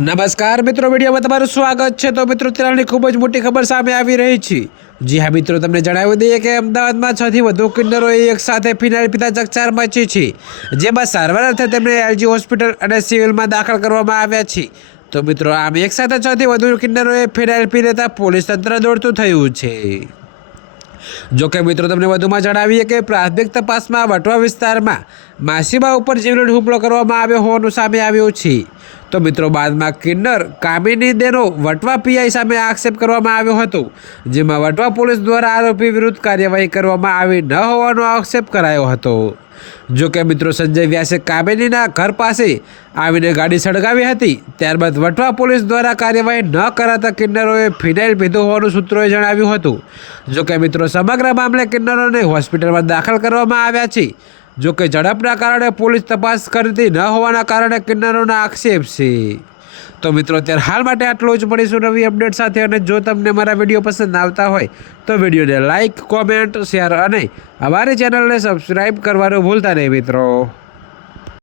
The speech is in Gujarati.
નમસ્કાર મિત્રો, વિડીયોમાં તમારું સ્વાગત છે। તો મિત્રો, અત્યારની ખૂબ જ મોટી ખબર સામે આવી રહી છે। જી હા મિત્રો, તમને જણાવી દઈએ કે અમદાવાદમાં 6 થી વધુ કિન્નરોએ એક સાથે ફિનાઇલ પીતા ચકચાર મચી છે, જેમાં સારવાર અર્થે તેમને એલજી હોસ્પિટલ અને સિવિલમાં દાખલ કરવામાં આવ્યા છે। તો મિત્રો, આમ એક સાથે 6 થી વધુ કિન્નરોએ ફિનાઇલ પી લેતા પોલીસ તંત્ર દોડતું થયું છે। જોકે મિત્રો, તમને વધુમાં જણાવીએ કે પ્રાથમિક તપાસમાં વટવા વિસ્તારમાં માસીબા ઉપર જીવલેણ હુમલો કરવામાં આવ્યો હોવાનું સામે આવ્યું છે। તો મિત્રો, બાદમાં કિન્નર કામિની દેનો વટવા પીઆઈ સામે આક્ષેપ કરવામાં આવ્યો હતો, જેમાં વટવા પોલીસ દ્વારા આરોપી વિરુદ્ધ કાર્યવાહી કરવામાં આવી ન હોવાનો આક્ષેપ કરાયો હતો। જોકે મિત્રો, સંજય વ્યાસે કામિનીના ઘર પાસે આવીને ગાડી સળગાવી હતી। ત્યારબાદ વટવા પોલીસ દ્વારા કાર્યવાહી ન કરાતા કિન્નરોએ ફિનાઇલ પીધું હોવાનું સૂત્રોએ જણાવ્યું હતું। જોકે મિત્રો, સમગ્ર મામલે કિન્નરોને હોસ્પિટલમાં દાખલ કરવામાં આવ્યા છે। જોકે ઝડપના કારણે પોલીસ તપાસ કરતી ન હોવાના કારણે કિન્નરોના આક્ષેપ છે। તો મિત્રો, અત્યારે હાલ માટે આટલું જ। મળીશું નવી અપડેટ સાથે। અને જો તમને મારા વિડીયો પસંદ આવતા હોય તો વિડીયોને લાઇક, કોમેન્ટ, શેર અને અમારી ચેનલને સબસ્ક્રાઈબ કરવાનું ભૂલતા નહીં મિત્રો।